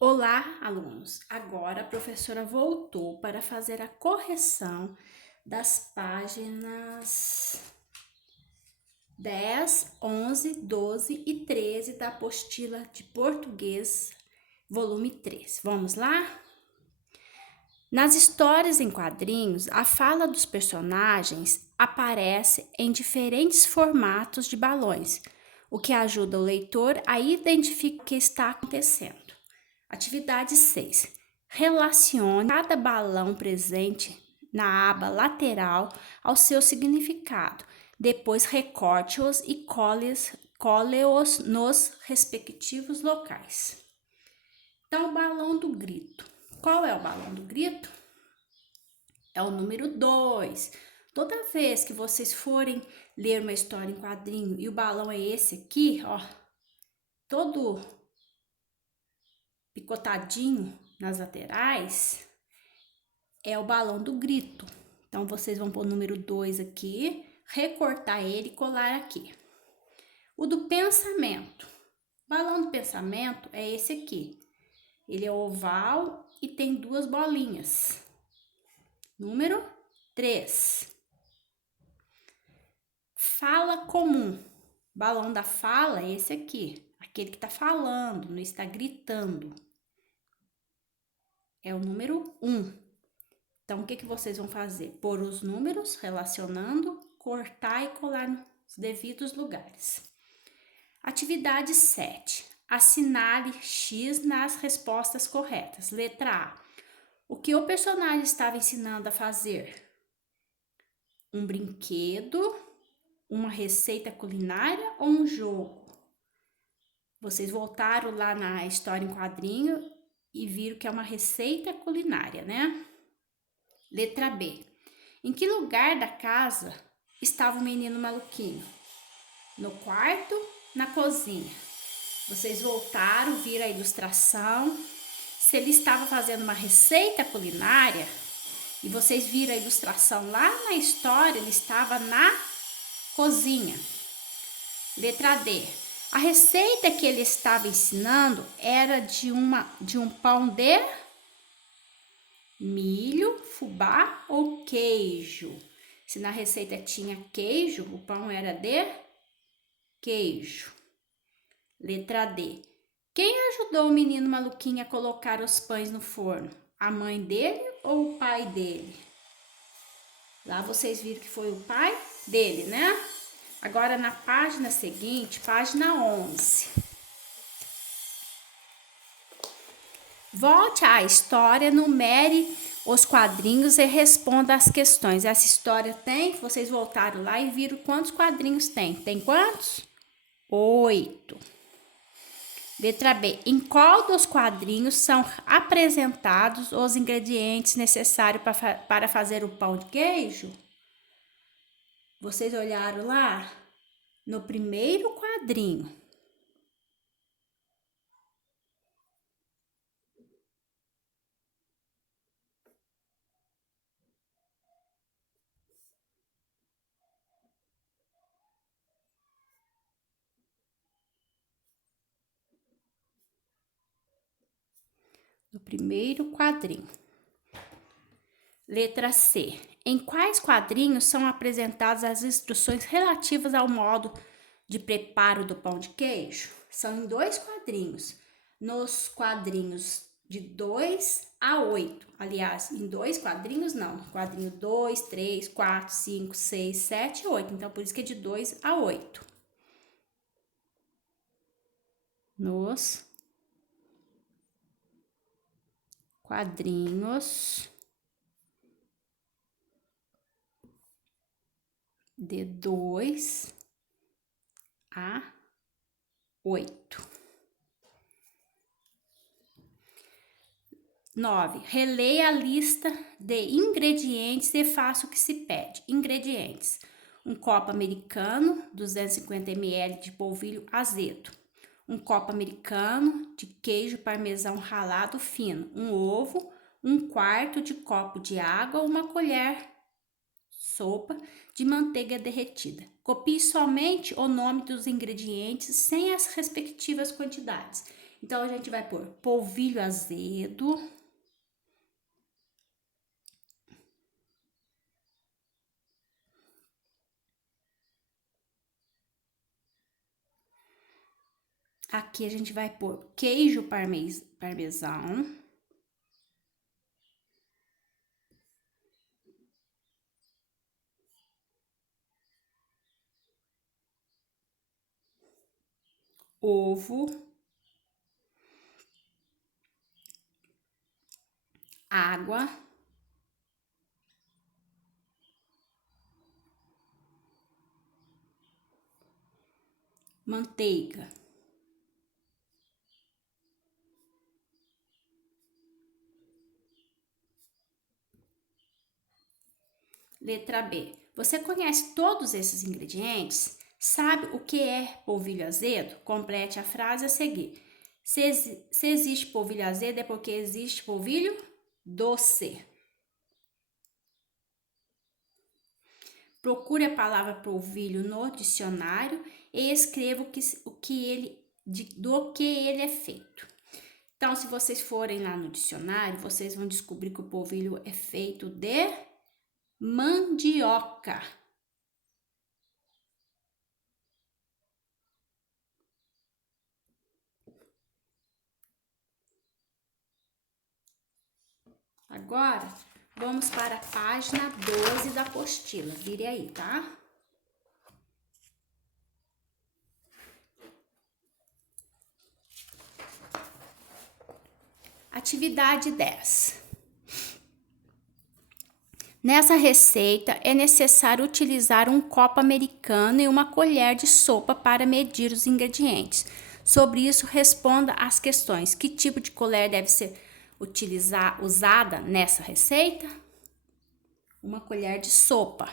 Olá, alunos! Agora a professora voltou para fazer a correção das páginas 10, 11, 12 e 13 da apostila de português, volume 3. Vamos lá? Nas histórias em quadrinhos, a fala dos personagens aparece em diferentes formatos de balões, o que ajuda o leitor a identificar o que está acontecendo. Atividade 6. Relacione cada balão presente na aba lateral ao seu significado. Depois recorte-os e cole-os nos respectivos locais. Então, o balão do grito. Qual é o balão do grito? É o número 2. Toda vez que vocês forem ler uma história em quadrinho e o balão é esse aqui, ó, todo picotadinho nas laterais, é o balão do grito. Então, vocês vão pôr o número 2 aqui, recortar ele e colar aqui. O do pensamento. O balão do pensamento é esse aqui. Ele é oval e tem duas bolinhas. Número 3. Fala comum. Balão da fala é esse aqui. Aquele que está falando, não está gritando. É o número 1. Então, o que vocês vão fazer? Pôr os números relacionando, cortar e colar nos devidos lugares. Atividade 7. Assinale X nas respostas corretas. Letra A. O que o personagem estava ensinando a fazer? Um brinquedo, uma receita culinária ou um jogo? Vocês voltaram lá na história em quadrinho e viram que é uma receita culinária, né? Letra B. Em que lugar da casa estava o menino maluquinho? No quarto, na cozinha. Vocês voltaram, viram a ilustração. Se ele estava fazendo uma receita culinária e vocês viram a ilustração lá na história, ele estava na cozinha. Letra D. A receita que ele estava ensinando era de um pão de milho, fubá ou queijo. Se na receita tinha queijo, o pão era de queijo. Letra D. Quem ajudou o menino maluquinho a colocar os pães no forno? A mãe dele ou o pai dele? Lá vocês viram que foi o pai dele, né? Agora na página seguinte, página 11. Volte à história, numere os quadrinhos e responda as questões. Essa história tem, vocês voltaram lá e viram quantos quadrinhos tem. Tem quantos? 8. Letra B. Em qual dos quadrinhos são apresentados os ingredientes necessários para fazer o pão de queijo? Vocês olharam lá? No primeiro quadrinho. No primeiro quadrinho. Letra C. Em quais quadrinhos são apresentadas as instruções relativas ao modo de preparo do pão de queijo? São em 2 quadrinhos. Nos quadrinhos de 2 a 8. Aliás, em 2 quadrinhos não. Quadrinho 2, 3, 4, 5, 6, 7 e 8. Então, por isso que é de 2 a 8. Nos quadrinhos de 2 a 8. 9. Releia a lista de ingredientes e faça o que se pede. Ingredientes: um copo americano, 250 ml de polvilho azedo. Um copo americano de queijo parmesão ralado fino. Um ovo, um quarto de copo de água, uma colher sopa de manteiga derretida. Copie somente o nome dos ingredientes sem as respectivas quantidades. Então, a gente vai pôr polvilho azedo. Aqui a gente vai pôr queijo parmesão. Ovo. Água. Manteiga. Letra B. Você conhece todos esses ingredientes? Sabe o que é polvilho azedo? Complete a frase a seguir. Se existe polvilho azedo é porque existe polvilho doce. Procure a palavra polvilho no dicionário e escreva do que ele é feito. Então, se vocês forem lá no dicionário, vocês vão descobrir que o polvilho é feito de mandioca. Agora, vamos para a página 12 da apostila. Vire aí, tá? Atividade 10. Nessa receita, é necessário utilizar um copo americano e uma colher de sopa para medir os ingredientes. Sobre isso, responda às questões. Que tipo de colher deve ser usada nessa receita? Uma colher de sopa.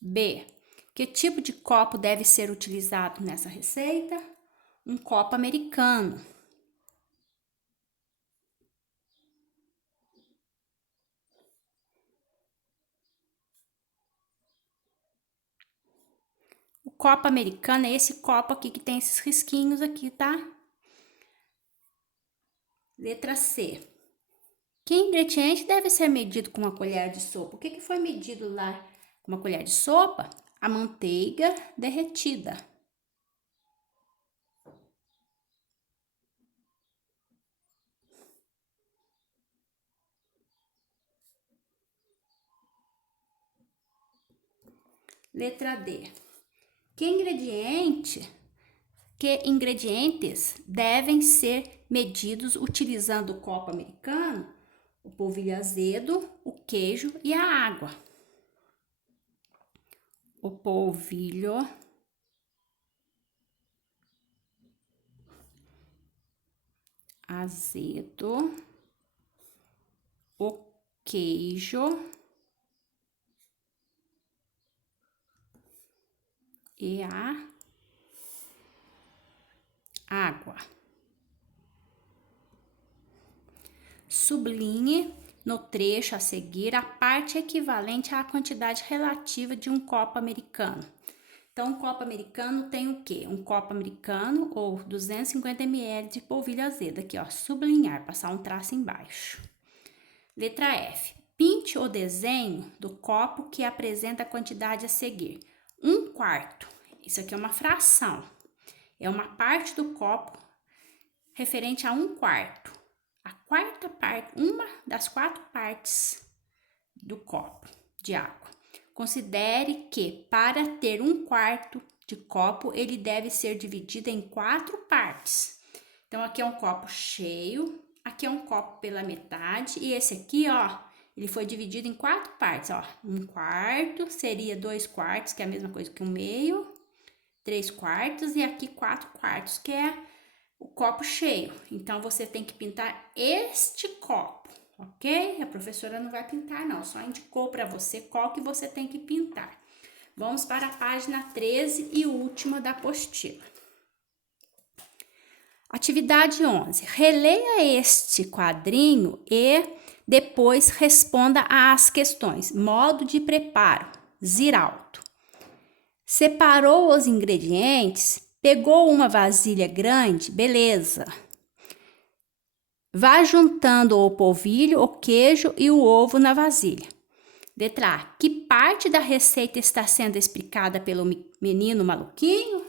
B. Que tipo de copo deve ser utilizado nessa receita? Um copo americano. O copo americano é esse copo aqui que tem esses risquinhos aqui, tá? Letra C. Que ingrediente deve ser medido com uma colher de sopa? O que foi medido lá com uma colher de sopa? A manteiga derretida. Letra D. Que ingredientes devem ser medidos utilizando o copo americano, o polvilho azedo, o queijo e a água? O polvilho azedo, o queijo e a água. Sublinhe no trecho a seguir a parte equivalente à quantidade relativa de um copo americano. Então, um copo americano tem o quê? Um copo americano ou 250 ml de polvilho azedo. Aqui, ó, sublinhar, passar um traço embaixo. Letra F. Pinte o desenho do copo que apresenta a quantidade a seguir. 1/4. Isso aqui é uma fração. É uma parte do copo referente a 1/4. A quarta parte, uma das 4 partes do copo de água. Considere que para ter 1/4 de copo, ele deve ser dividido em 4 partes. Então, aqui é um copo cheio, aqui é um copo pela metade e esse aqui, ó, ele foi dividido em 4 partes, ó. 1/4 seria 2/4, que é a mesma coisa que 1/2, 3/4 e aqui 4/4, que é o copo cheio. Então, você tem que pintar este copo, ok? A professora não vai pintar, não, só indicou para você qual que você tem que pintar. Vamos para a página 13 e última da apostila. Atividade 11. Releia este quadrinho e depois responda às questões. Modo de preparo. Ziraldo. Separou os ingredientes, pegou uma vasilha grande, beleza. Vá juntando o polvilho, o queijo e o ovo na vasilha. Letra A. Que parte da receita está sendo explicada pelo menino maluquinho?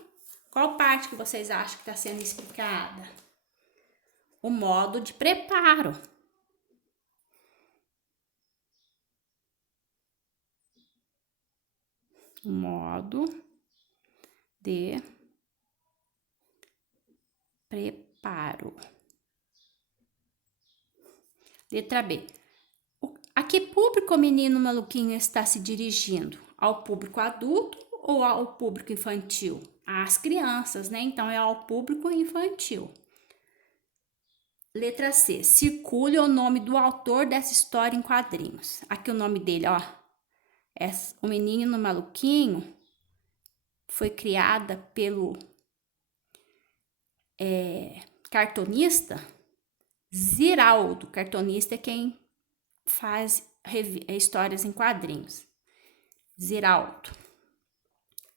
Qual parte que vocês acham que está sendo explicada? O modo de preparo. O modo de preparo. Letra B. A que público o menino maluquinho está se dirigindo? Ao público adulto ou ao público infantil? Às crianças, né? Então, é ao público infantil. Letra C. Circule o nome do autor dessa história em quadrinhos. Aqui o nome dele, ó. O Menino Maluquinho foi criada pelo cartunista Ziraldo. Cartunista é quem faz histórias em quadrinhos. Ziraldo.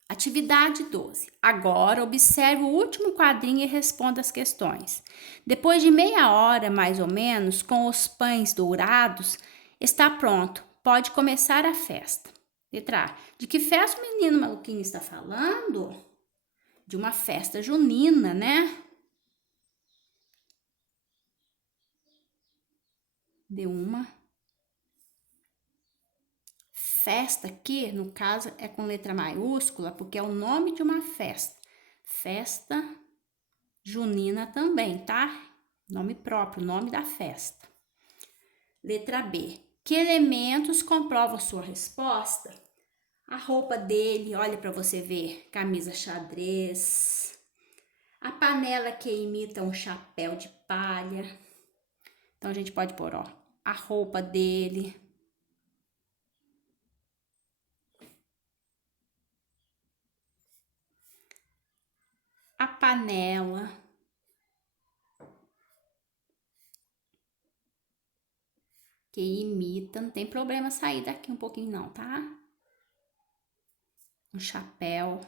Atividade 12. Agora observe o último quadrinho e responda as questões. Depois de meia hora, mais ou menos, com os pães dourados, está pronto. Pode começar a festa. Letra A. De que festa o menino maluquinho está falando? De uma festa junina, né? De uma festa aqui, no caso, é com letra maiúscula, porque é o nome de uma festa. Festa junina também, tá? Nome próprio, nome da festa. Letra B. Que elementos comprovam sua resposta? A roupa dele, olha para você ver, camisa xadrez. A panela que imita um chapéu de palha. Então, a gente pode pôr, ó, a roupa dele. A panela. Que imita, não tem problema sair daqui um pouquinho não, tá? Um chapéu.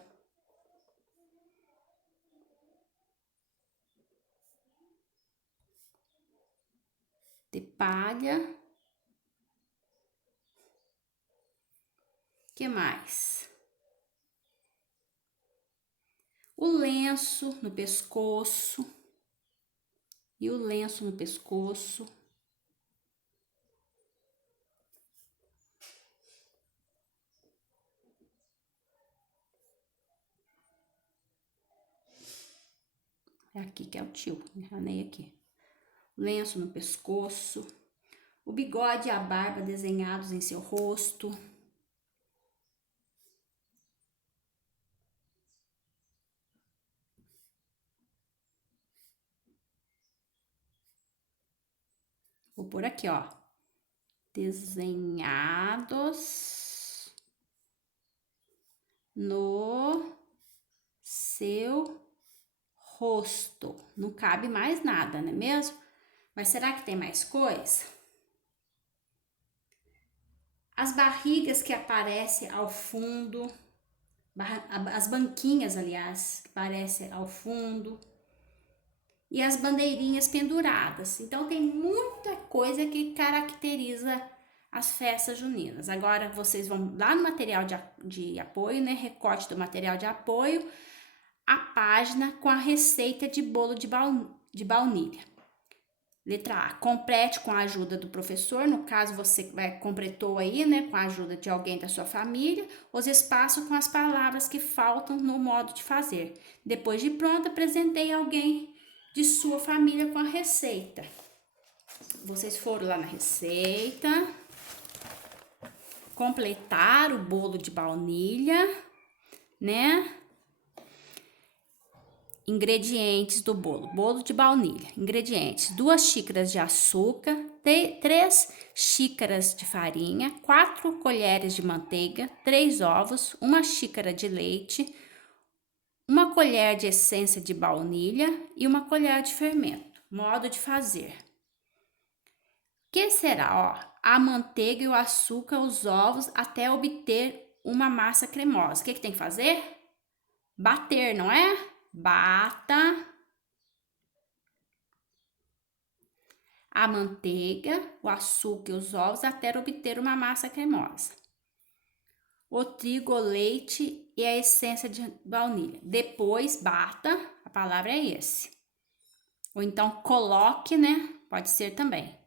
De palha. Que mais? O lenço no pescoço. E o lenço no pescoço. É aqui que é o tio, enranei aqui. Lenço no pescoço. O bigode e a barba desenhados em seu rosto. Vou pôr aqui, ó. Desenhados no seu rosto. Não cabe mais nada, não é mesmo? Mas será que tem mais coisa? As barrigas que aparecem ao fundo, as banquinhas, aliás, que aparecem ao fundo. E as bandeirinhas penduradas. Então, tem muita coisa que caracteriza as festas juninas. Agora, vocês vão lá no material de apoio, né? Recorte do material de apoio, a página com a receita de bolo de baunilha. Letra A. Complete com a ajuda do professor. No caso, você completou aí, né? Com a ajuda de alguém da sua família, os espaços com as palavras que faltam no modo de fazer. Depois de pronto, apresentei alguém de sua família com a receita. Vocês foram lá na receita, completaram o bolo de baunilha, né? Ingredientes do bolo. Bolo de baunilha. Ingredientes: 2 xícaras de açúcar, 3 xícaras de farinha, 4 colheres de manteiga, 3 ovos, 1 xícara de leite, uma colher de essência de baunilha e uma colher de fermento. Modo de fazer. Que será? Ó, a manteiga e o açúcar, os ovos, até obter uma massa cremosa. O que tem que fazer? Bater, não é? Bata a manteiga, o açúcar e os ovos até obter uma massa cremosa. O trigo, o leite e a essência de baunilha. Depois bata, a palavra é esse. Ou então coloque, né? Pode ser também.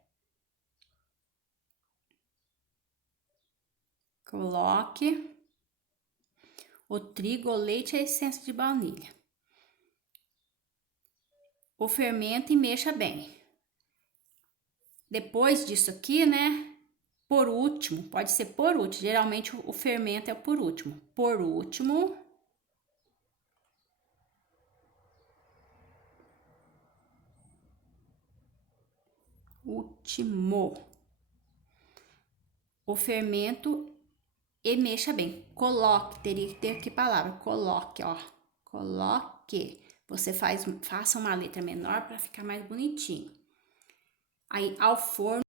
Coloque o trigo, o leite e a essência de baunilha. O fermento e mexa bem. Depois disso aqui, né? Por último, pode ser por último. Geralmente o fermento é por último. Por último, o fermento e mexa bem. Coloque, teria que ter que palavra? Coloque, ó. Coloque. Você faça uma letra menor para ficar mais bonitinho. Aí, ao forno.